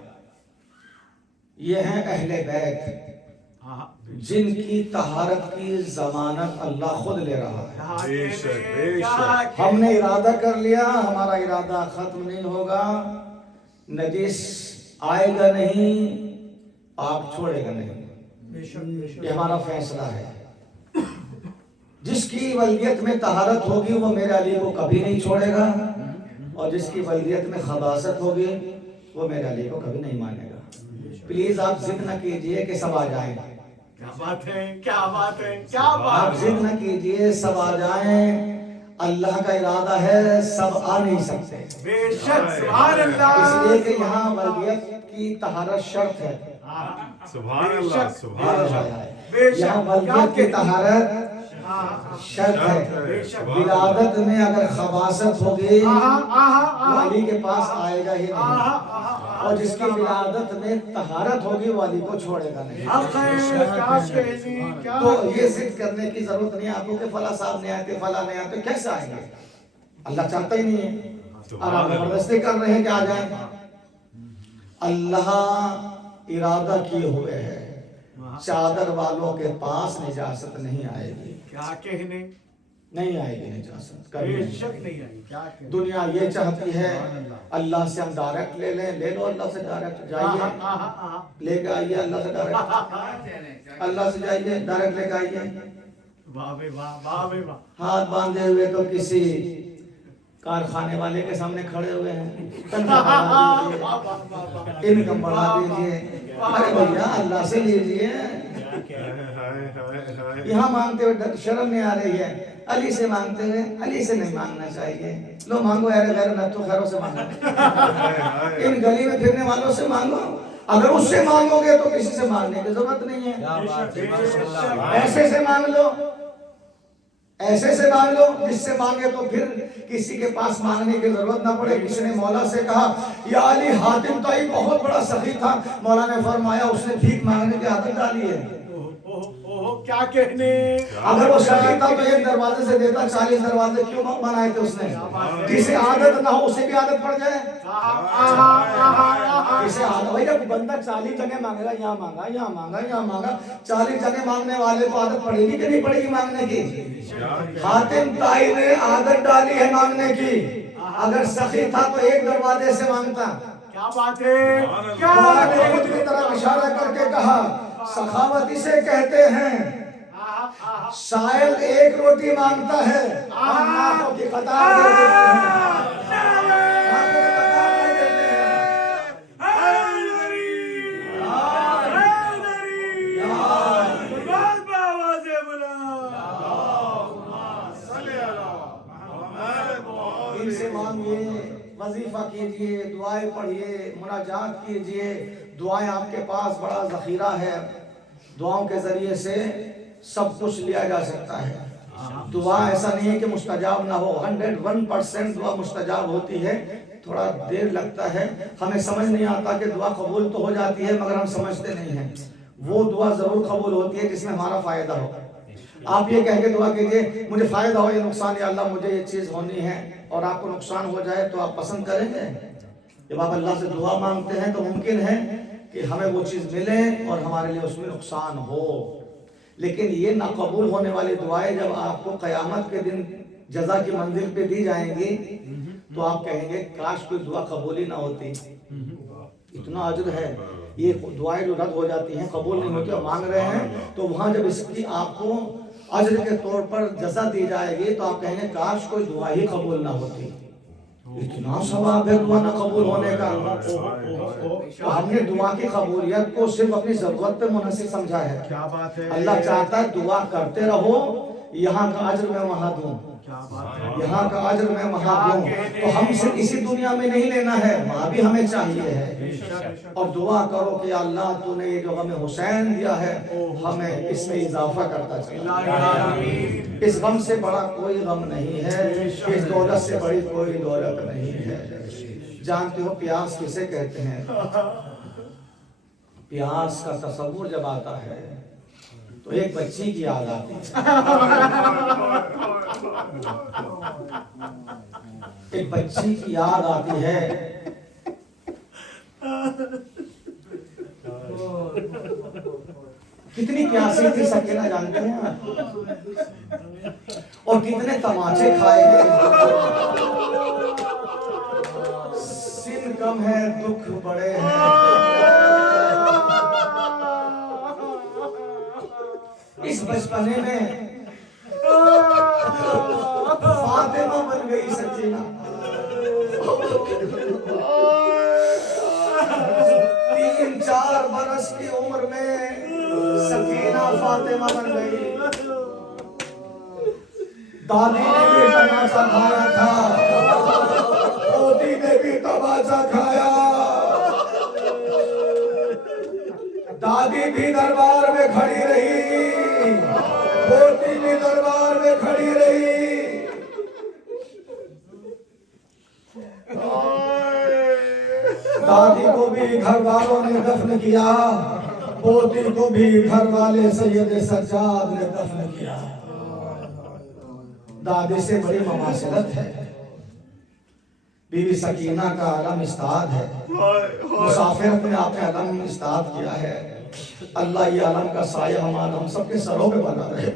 یہ ہیں اہل بیت جن کی طہارت کی ضمانت اللہ خود لے رہا ہے۔ بے شک بے شک ہم نے ارادہ کر لیا، ہمارا ارادہ ختم نہیں ہوگا، نجس آئے گا نہیں، پاک چھوڑے گا نہیں، یہ ہمارا فیصلہ ہے۔ جس کی ولدیت میں طہارت ہوگی وہ میرے علی کو کبھی نہیں چھوڑے گا، اور جس کی ولدیت میں خباثت ہوگی وہ میرے علی کو کبھی نہیں مانے گا۔ پلیز آپ ضد نہ کیجئے کہ سب آ جائیں، کیا بات ہے، کیا بات ہے، کیا بات آپ ضد نہ کیجئے سب آ جائیں، اللہ کا ارادہ ہے سب آ نہیں سکتے، بے شک سبحان اللہ، اس لیے کہ یہاں ولدیت کی طہارت شرط ہے، سبحان اللہ سبحان اللہ یہاں ولدیت کی طہارت شرط ہے۔ ولادت میں اگر خباثت ہوگی وہ علی کے پاس آئے گا ہی نہیں، اور جس کی ولادت میں طہارت ہوگی وہ علی کو چھوڑے گا نہیں۔ تو یہ ضد کرنے کی ضرورت نہیں آپ کو کہ فلاں صاحب نہیں آتے، فلاں نہیں آتے، کیسے آئیں گے؟ اللہ چاہتا ہی نہیں ہے، اور آپ زبردستی کر رہے ہیں کہ آ جائیں۔ اللہ ارادہ کیے ہوئے ہے چادر والوں کے پاس نجاست نہیں آئے گی، کیا کہنے، نہیں آئے گی نجاست کبھی بے نہیں۔ شک نہیں آئی، کیا کہنے، دنیا یہ چاہتی ہے اللہ سے ہم ڈائریکٹ لے لیں، لے لو اللہ سے ڈائریکٹ، جائیے لے کے آئیے اللہ سے ڈائریکٹ، اللہ سے جائیے ڈائریکٹ لے کے آئیے۔ واہ بے واہ، واہ بے واہ، ہاتھ باندھے ہوئے تو کسی کارخانے والے کے سامنے کھڑے ہوئے ہیں، تنخواہ بڑھا دیجیے، انکم بڑھا دیجیے، ارے بھیا اللہ سے لیجیے، یہاں مانگتے ہوئے شرم نہیں آ رہی ہے، علی سے مانگتے ہوئے، علی سے نہیں مانگنا چاہیے، لو مانگو اہل غیر نتو خیروں سے مانگو، ان گلی میں پھرنے والوں سے مانگو، اگر اس سے مانگو گے تو کسی سے مانگنے کی ضرورت نہیں ہے، ایسے سے مانگ لو، ایسے سے مانگ لو، جس سے مانگے تو پھر کسی کے پاس مانگنے کی ضرورت نہ پڑے۔ کسی نے مولا سے کہا یا علی حاتم طائی بہت بڑا سخی تھا، مولا نے فرمایا اس نے بھیک مانگنے کی عادت ڈالی ہے، کیا کہنے، اگر وہ سخی تھا تو ایک دروازے سے دیتا، 40 دروازے کیوں بنائے تھے اس نے؟ جسے عادت نہ ہو اسے بھی عادت پڑ جائے، جسے عادت بھائی جب بندہ 40 جگہ مانگے گا، یہاں مانگا یہاں مانگا یہاں مانگا، 40 جگہ مانگنے والے کو عادت پڑے گی کہ نہیں پڑے گی مانگنے کی؟ حاتم طائی نے عادت ڈالی ہے مانگنے کی، اگر سخی تھا تو ایک دروازے سے مانگتا۔ کیا بات ہے، کیا مولا نے خود کی طرف اشارہ کر کے کہا سخاوت اسے کہتے ہیں، سائل ایک روٹی مانگتا ہے ہم ناکوں کی قطار دے دیتے ہیں، ناکوں کی قطار دے دیتے ہیں۔ ان سے مانگیے، وظیفہ کیجئے، دعائیں پڑھیے، مناجات کیجئے، دعائیں آپ کے پاس بڑا ذخیرہ ہے، دعاؤں کے ذریعے سے سب کچھ لیا جا سکتا ہے۔ دعا ایسا نہیں ہے کہ مستجاب نہ ہو، 101% دعا مستجاب ہوتی ہے، تھوڑا دیر لگتا ہے، ہمیں سمجھ نہیں آتا کہ دعا قبول تو ہو جاتی ہے مگر ہم سمجھتے نہیں ہیں، وہ دعا ضرور قبول ہوتی ہے جس میں ہمارا فائدہ ہو۔ آپ یہ کہہ کے دعا کیجئے مجھے فائدہ ہو یا نقصان، یا اللہ مجھے یہ چیز ہونی ہے، اور آپ کو نقصان ہو جائے تو آپ پسند کریں گے؟ جب آپ اللہ سے دعا مانگتے ہیں تو ممکن ہے کہ ہمیں وہ چیز ملے اور ہمارے لیے اس میں نقصان ہو، لیکن یہ ناقبول ہونے والی دعائیں جب آپ کو قیامت کے دن جزا کی منزل پہ دی جائیں گی تو آپ کہیں گے کاش کوئی دعا قبول ہی نہ ہوتی، اتنا اجر ہے۔ یہ دعائیں جو رد ہو جاتی ہیں، قبول نہیں ہوتی اور مانگ رہے ہیں، تو وہاں جب اس کی آپ کو اجر کے طور پر جزا دی جائے گی تو آپ کہیں گے کاش کوئی دعا ہی قبول نہ ہوتی، اتنا ثواب ہے دعا نہ قبول ہونے کا۔ تو ہم نے دعا کی قبولیت کو صرف اپنی ضرورت پہ منحصر سمجھا ہے۔ کیا بات ہے، اللہ چاہتا ہے دعا کرتے رہو، یہاں کا اجر میں وہاں دوں، کیا بات ہے، یہاں کا اجر میں وہاں دوں۔ تو ہم سے اسی دنیا میں نہیں لینا ہے، وہاں بھی ہمیں چاہیے ہے۔ اور دعا کرو کہ اللہ تو نے یہ جو ہمیں حسین دیا ہے ہمیں اس میں اضافہ کرتا چلا۔ اس غم سے بڑا کوئی غم نہیں ہے، اس دولت سے بڑی کوئی دولت نہیں ہے۔ جانتے ہو پیاس کسے کہتے ہیں؟ پیاس کا تصور جب آتا ہے تو ایک بچی کی یاد آتی ہے، ایک بچی کی یاد آتی ہے۔ کتنی پیاسی تھی سکینہ جانتے ہیں آپ؟ اور کتنے تماچے کھائے گئے۔ سن کم ہے دکھ بڑے ہیں، اس بچپنے میں فاطمہ بن گئی سکینہ، 3-4 برس کی عمر میں سکینہ فاطمہ بن گئی۔ دادی نے بھی تماچا کھایا تھا، پوتی نے بھی تماچا کھایا، دادی بھی دربار میں کھڑی رہی، پوتی بھی دربار میں کھڑی رہی۔ دادی کو بھی گھر والوں نے دفن کیا، پوتی کو بھی گھر والے سید سجاد نے دفن کیا۔ دادی سے بڑی مماثلت ہے۔ بی بی سکینہ کا علم استاد ہے، مسافر اپنے آپ میں علم استاد کیا ہے۔ اللہ یہ علم کا سایہ ہم سب کے سروں پہ بنا رہے۔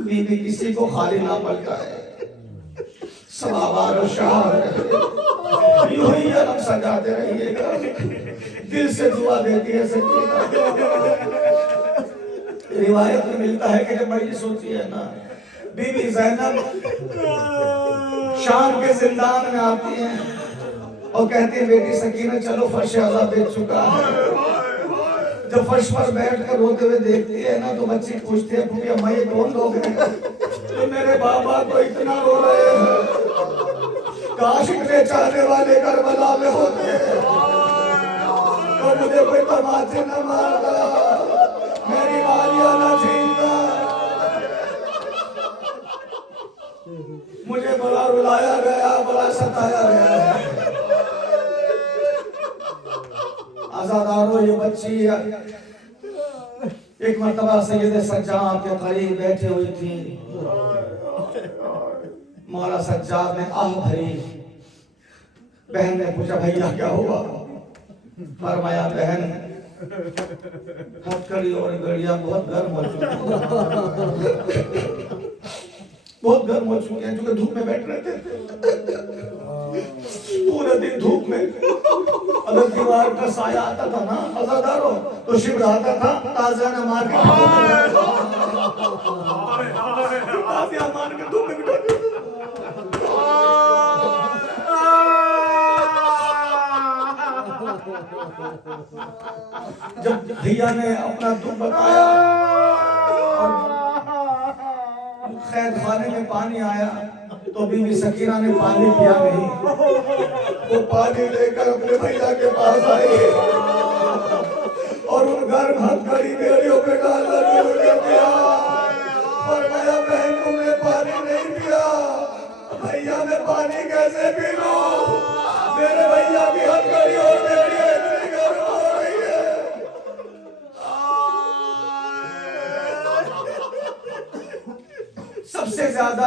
بی بی کسی کو خالی نہ پلٹائے، سوابار و شعر رہے، یوں ہی علم سجاتے رہیے گا۔ دل سے دعا دیتی ہے سکینہ۔ روایت میں ملتا ہے کہ جب مجلس ہوتی ہے نا، بی بی زینب شام کے زندان میں آتی ہیں اور کہتی ہے بیٹی سکینہ چلو فرش اعلیٰ دیکھ چکا ہے۔ جب فرش پر بیٹھ کر روتے ہوئے دیکھتی ہے نا تو بچی پوچھتی ہے پھوپھی اماں یہ کون لوگ ہیں جو میرے بابا کو اتنا رو رہے ہیں؟ کاش اتنے چاہنے والے کربلا میں ہوتے تو مجھے کوئی تماچے نہ مارتا، میری والیاں نہ چھینتا، مجھے بڑا رلایا گیا، بڑا ستایا گیا۔ آزادارو یہ بچی ایک مرتبہ سید سجاد کے قریب بیٹھے ہوئی تھی، مولا سجاد نے آہ بھری۔ بہن نے پوچھا بھیا کیا ہوا؟ فرمایا بہن ہتھکڑی اور گڑیاں بہت گرم ہو چکی ہیں، بہت گرم ہو چکی ہیں، چونکہ دھوپ میں بیٹھ رہے تھے پورے دن دھوپ میں۔ اگر دیوار کا سایہ آتا تھا نا عزادارو تو شبر آتا تھا، تازیانہ مار کے تازیانہ مار کے دھوپ میں بٹھاتے تھے۔ جب بھیا نے اپنا دکھ بتایا اور قید خانے میں پانی آیا تو بی بی سکینہ نے پانی پیا نہیں، وہ پانی لے کر اپنے بھیا کے پاس آئی اور ان گرم ہتھکڑی بیڑیوں پہ ڈال کر شروع کر دیا۔ فرمایا بہن تم نے پانی نہیں پیا، بھیا میں پانی کیسے پی لوں؟ میرے بھیا کی ہتھکڑی اور بیڑیاں اتنی گرم ہو رہی ہے۔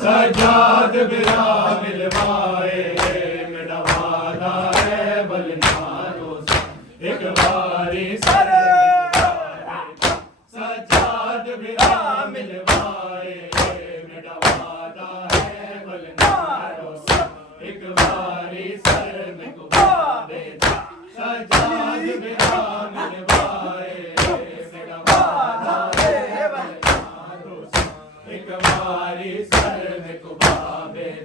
سجاد بلا ملوائے میرا وعدہ ہے بلنا روزہ ایک باری سر سجاد بلا ملوائے میرا وعدہ ہے بلنا روزہ ایک باری سر میں گبارے سجاد بلا ملوائے میرا وعدہ ہے بلنا روزہ ایک باری سر میں گبارے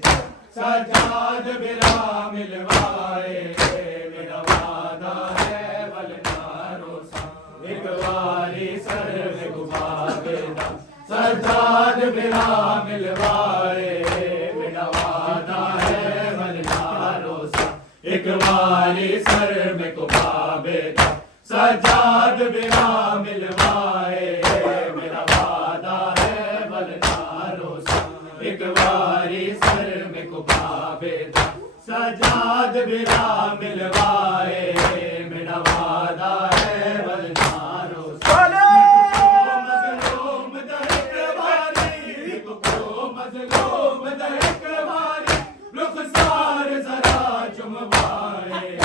سجاد بلا ملوائے میرا وعدہ ہے بلنا روزہ ایک باری سر میں گبارے سجاد بلا ملوائے میرا وعدہ ہے بلنا روزہ ایک باری سر میں گبارے سجاد بلا ملوائے میرا وعدہ ہے بلنا روزہ ایک باری سر میں گبارے سجاد بلا ملوائے میرا وعدہ ہے بلنا روزہ مظلوم دہک باری مظلوم دہک باری رخسار ذرا چموائے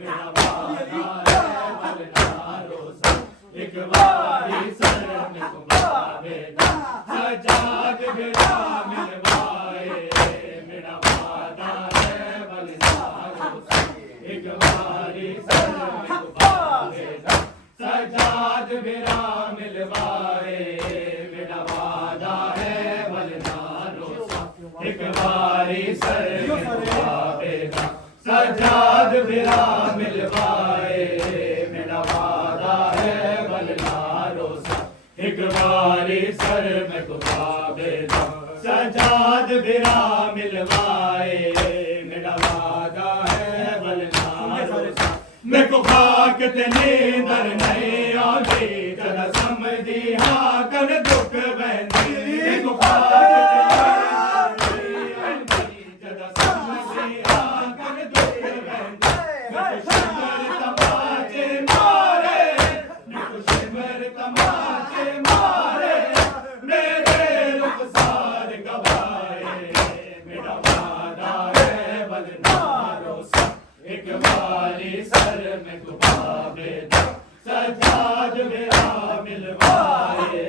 میرا وعدہ ہے بلنا روزہ ایک باری سر میں گبارے سجاد بلا ملوائے میرا وعدہ ہے بلنا روزہ ایک باری سر میں گبارے سجاد بلا ملوائے میرا وعدہ ہے بلنا روزہ ایک باری سر میں گبارے سجاد بلا ملوائے میرا وعدہ ہے بلنا روزہ ایک باری سر میں گبارے سجاد بلا ملوائے میرا وعدہ ہے بلنا روزہ میں کو خاک تے نیندر نہیں آندی جدا سمجھی ہاں کر دکھ بہندی میں کو خاک تے نیندر نہیں آندی جدا سمجھی ہاں کر دکھ بہندی میں کو شمر تماچے مارے میں کو شمر تماچے مارے میرے رخسار گوائے میرا وعدہ ہے بلنا روزہ ایک باری سر میں گبارے سجاد بلا ملوائے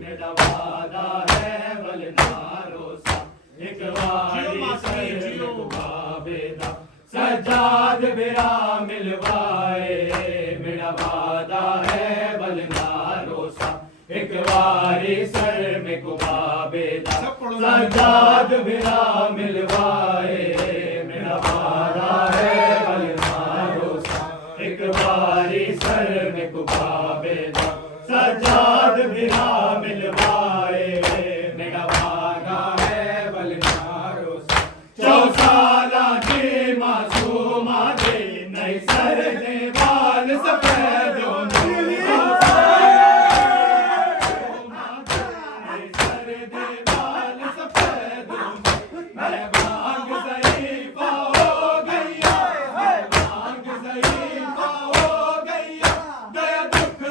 میرا وعدہ ہے بلنا روزہ ایک باری سر میں گبارے سجاد بلا ملوائے میرا وعدہ ہے بلنا روزہ ایک باری سر میں گبارے سجاد بلا ملوائے میرا وعدہ ہے بلنا روزہ ایک باری سر میں گبارے سجاد بلا ملوائے میرا وعدہ ہے بلنا روزہ 4 سالہ کی معصومہ دے نئی سر دے بال سفید دکھ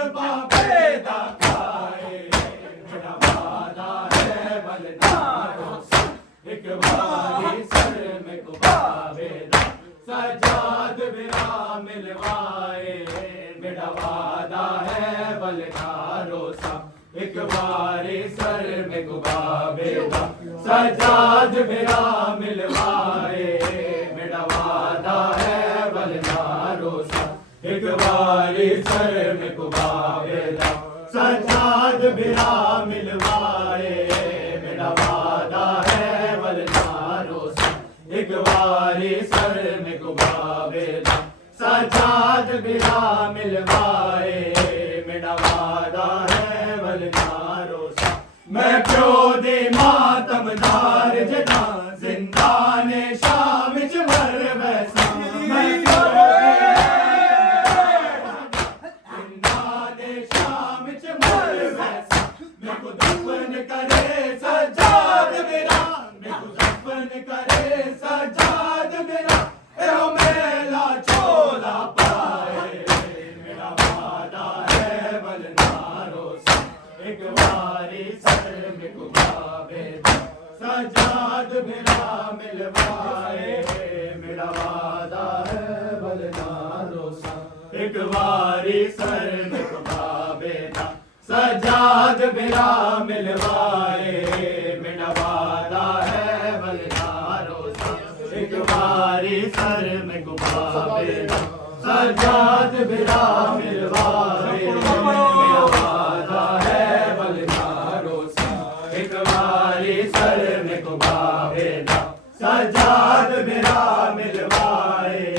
میرا وعدہ ہے ولنا روسا ایک باری سر میں گبابے دا سجاد میرا ملوائے میرا وعدہ ہے ولنا روسا ایک باری سر میں گبابے دا سجاد میرا ملوائے میرا وعدہ ہے ولنا روسا ایک باری سر میں گبابے دا سجاد میرا ملوائے میرا وعدہ ہے ولنا روسا میں پیو دے ماتم دار جدا زندان شام وچ مر ویسا میں پیو دے زندان شام وچ مر ویسا میں کو دفن کرے سجاد میرا میں کو دفن کرے سجاد میرا اے او میلا چولا پائے میرا وعدہ ہے ولنا روسا ایک باری سر میں گبابے دا سجاد میرا ملوائے میرا وعدہ ہے ولنا روسا ایک باری سر میں گبابے دا سجاد میرا ملوائے میرا وعدہ ہے ولنا روسا ایک باری سر میں گبابے دا سجاد میرا ملوائے میرا وعدہ ہے ولنا روسا ایک باری سر میں گبابے دا سجاد میرا ملوائے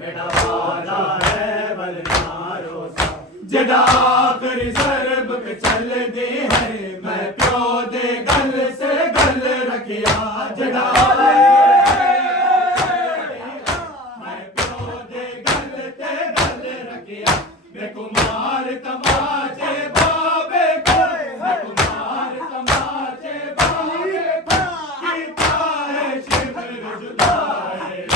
میرا وعدہ ہے ولنا روسا جدا آخری ضرب چل دے ہے میں پیو دے گل سے گل رکھیا جدا میں پیو دے گل تے گل رکھیا میں کمار تماچے بابے کو میں کمار تماچے بابے کو کیتا ہے شبر جدائے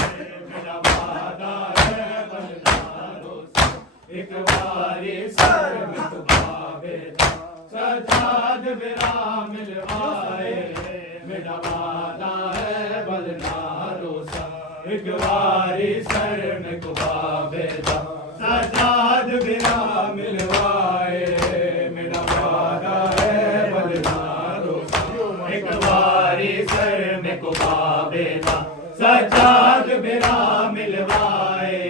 میرا وعدہ ہے ولنا روسا ایک باری سر میں گبابے دا سجاد میرا ملوائے میرا وعدہ ہے ولنا روسا ایک باری سر میں گبابے دا سجاد میرا ملوائے میرا وعدہ ہے ولنا روسا ایک باری سر میں گبابے دا سجاد میرا ملوائے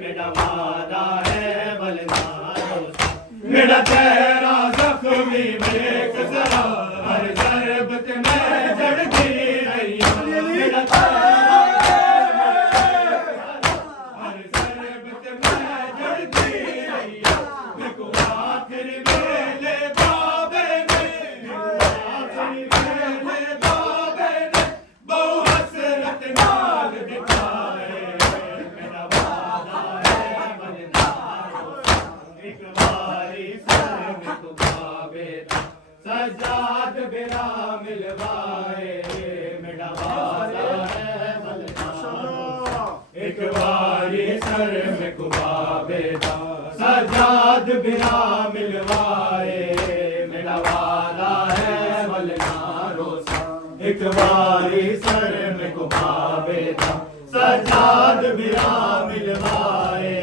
میرا وعدہ ہے ولنا روسا میرا چہرہ زخمی دیکھ ذرا ہر ضرب تے میں جڑتی رہی میرا چہرہ ہر ضرب تے میں جڑتی رہی میں کو آخری ویلے بابے نے آخری ویلے بابے نے بہو حسرت نال دکھائے میرا وعدہ ہے ولنا روسا ایک باری سر میں گبابے دا سجاد میرا ملوائے میرا وعدہ ہے ولنا روسا ایک باری سر میں گبابے دا سجاد میرا ملوائے میرا وعدہ ہے ولنا روسا ایک باری سر میں گبابے دا سجاد میرا ملوائے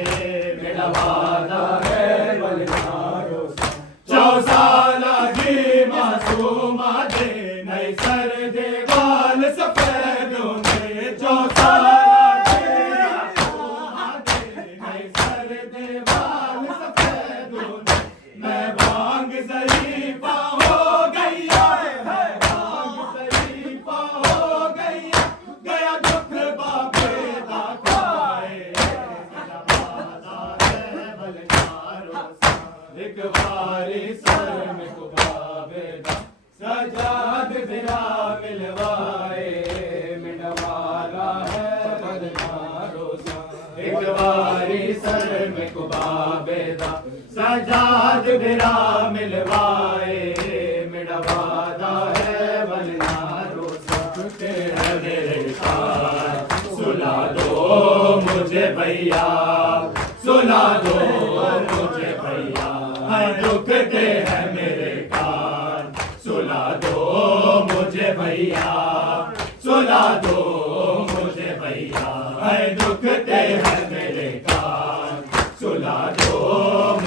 میرا وعدہ ہے ولنا روسا 4 سالہ جی معصومہ دے نئی سر دے وال سفید ہوندے 4 سالہ جی معصومہ دے نئی سر دے وال سفید ہوندے میں بانگ ضعیفہ ہو گئی بانگ ضعیفہ ہو گئی گیا دکھ بابے دا کھائے میرا وعدہ ہے ولنا روسا ایک باری سر میں گبابے دا سجاد میرا ملوائے میرا وعدہ ہے ولنا روسا ایک باری سر میں گبابے دا سجاد میرا ملوائے میرا وعدہ ہے ولنا روسا تیرا میرے ساتھ سلا دو مجھے بھیا سلا دو مجھے بھیا ہے دکھتے ہیں میرے کان سلا دو مجھے بھیا سلا دو مجھے بھیا ہے دکھتے ہیں میرے کان سلا دو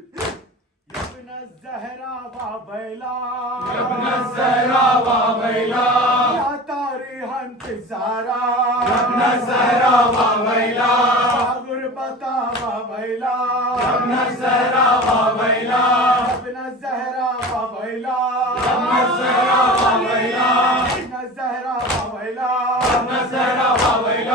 ابن الزهرا واويلا ابن الزهرا واويلا يا تاريخ انتظارا ابن الزهرا واويلا غربتا واويلا ابن الزهرا واويلا ابن الزهرا واويلا ابن الزهرا واويلا ابن الزهرا واويلا ابن الزهرا واويلا